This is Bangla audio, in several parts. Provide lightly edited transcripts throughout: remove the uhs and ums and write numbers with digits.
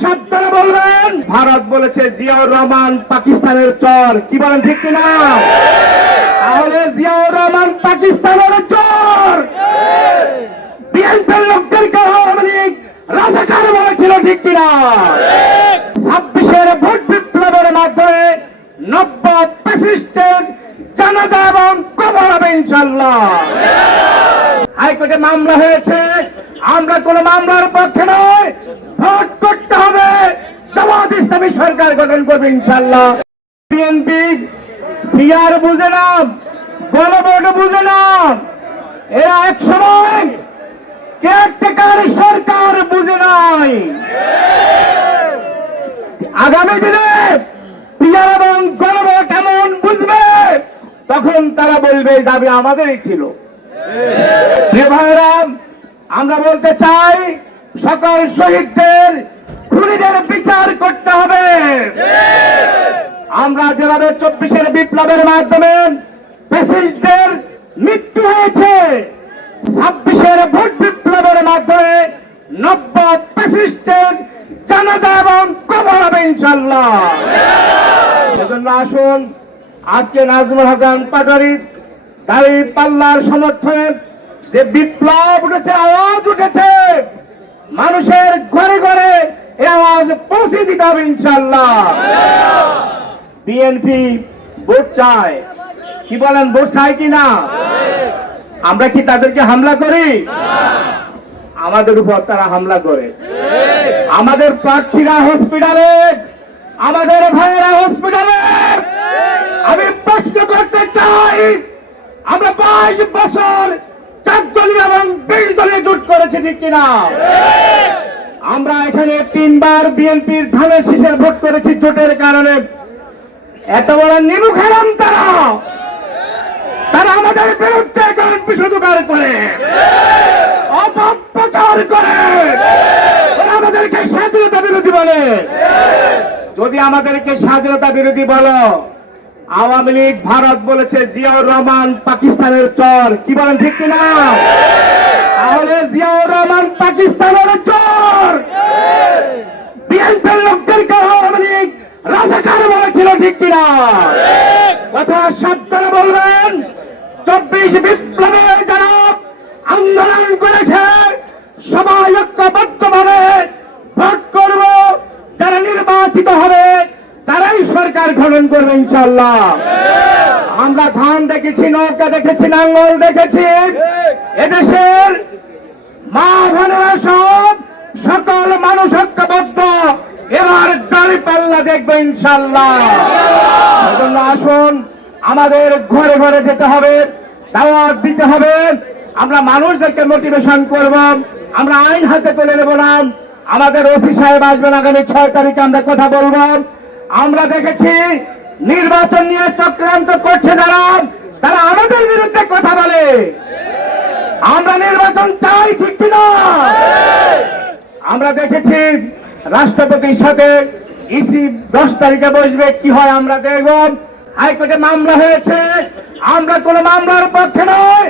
সাবধানে বলবেন। ভারত বলেছে জিয়াউর রহমান পাকিস্তানের চর, কি বলেন ঠিক কিনা? তাহলে জিয়াউর রহমান পাকিস্তানের চর, বিএনপির লোকদেরকে আওয়ামী লীগ রাজাকার বলেছিল, ঠিক কিনা? 26-এর ভোট বিপ্লবের মাধ্যমে 90 ফ্যাসিস্টের জানাজা এবং কবর হবে ইনশাআল্লাহ। হাইকোর্টে মামলা হয়েছে, আমরা কোন মামলার পক্ষে নয়, ভোট করতে হবে, জামাত ইসলামী সরকার গঠন করবে ইনশাআল্লাহ। বিএনপি বিয়ার বুঝে না, গণভোট বুঝে না, এরা এক সময় কেয়ারটেকার সরকার বুঝে নাই। আগামী দিনে পিয়ার এবং গণভোট এমন বুঝবে, তখন তারা বলবে দাবি আমাদেরই ছিল। প্রিয় ভাইরা, আমরা বলতে চাই সকল শহীদদের খুনিদের বিচার করতে হবে। আমরা যেভাবে 24-এর বিপ্লবের মাধ্যমে ফ্যাসিস্টদের মৃত্যু হয়েছে, 26-এর ভোট বিপ্লবের মাধ্যমে 90 ফ্যাসিস্টের জানাজা এবং কবর হবে ইনশাআল্লাহ। সেজন্য আসুন আজকে নাজমুল হাসান পাটোয়ারি দাড়ি পাল্লার সমর্থনে যে বিপ্লব উঠেছে, আওয়াজ উঠেছে, মানুষের ঘরে ঘরে এই আওয়াজ পৌঁছে দিতে হবে ইনশাআল্লাহ। বিএনপি ভোট চায়, কি বলেন? ভোট চায় কিনা? আমরা কি তাদেরকে হামলা করি? আমাদের উপর তারা হামলা করে। আমাদের প্রার্থীরা হসপিটালে, আমাদের ভাইয়েরা হসপিটালে। আমি প্রশ্ন করতে চাই, আমরা 22 বছর 4 দলীয় এবং 20 দলীয় জোট করেছি, ঠিক কিনা? আমরা এখানে 3 বার বিএনপির ধানের শীষের ভোট করেছি জোটের কারণে। এত বড় নিমুখারাম তারা আমাদের বিরুদ্ধে গল্পি সুদুকার করে, অপপ্রচার করে, আমাদেরকে স্বাধীনতা বিরোধী বলে। যদি আমাদেরকে স্বাধীনতা বিরোধী বলো, আওয়ামী লীগ ভারত বলেছে জিয়াউর রহমান পাকিস্তানের চর, কি বলেন ঠিক কিনা? তাহলে জিয়াউর রহমান পাকিস্তানের চর, বিএনপির লোকদেরকে আওয়ামী লীগ রাজাকার বলেছিল, ঠিক কিনা? কথা সাবধানে বলবেন। 24 বিপ্লবে যারা আন্দোলন করেছে, সবাই ঐক্যবদ্ধভাবে ভোট করব, যারা নির্বাচিত হবে তারাই সরকার গঠন করবে ইনশাআল্লাহ। আমরা ধান দেখেছি, নৌকা দেখেছি, নাঙ্গল দেখেছি। এদেশের মা বোনেরা সব সকল মানুষ ঐক্যবদ্ধ, এবার দাড়ি পাল্লা দেখবে ইনশাআল্লাহ। সেজন্য আসুন আমাদের ঘরে ঘরে যেতে হবে, দাওয়াত দিতে হবে। আমরা মানুষদেরকে মোটিভেশন করব, আমরা আইন হাতে তুলে নেব না। আমাদের ওসি সাহেব আসবেন আগামী 6 তারিখে, আমরা কথা বলবো। আমরা দেখেছি নির্বাচন নিয়ে চক্রান্ত করছে যারা, তারা আমাদের বিরুদ্ধে কথা বলে। আমরা নির্বাচন চাই, ঠিক কিনা? আমরা দেখেছি রাষ্ট্রপতির সাথে ইসি 10 তারিখে বসবে, কি হয় আমরা দেখব। হাইকোর্টে মামলা হয়েছে, আমরা কোন মামলার পক্ষে নয়,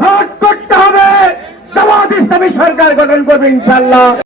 ভোট করতে হবে, জামাত ইসলামী সরকার গঠন করবে ইনশাআল্লাহ।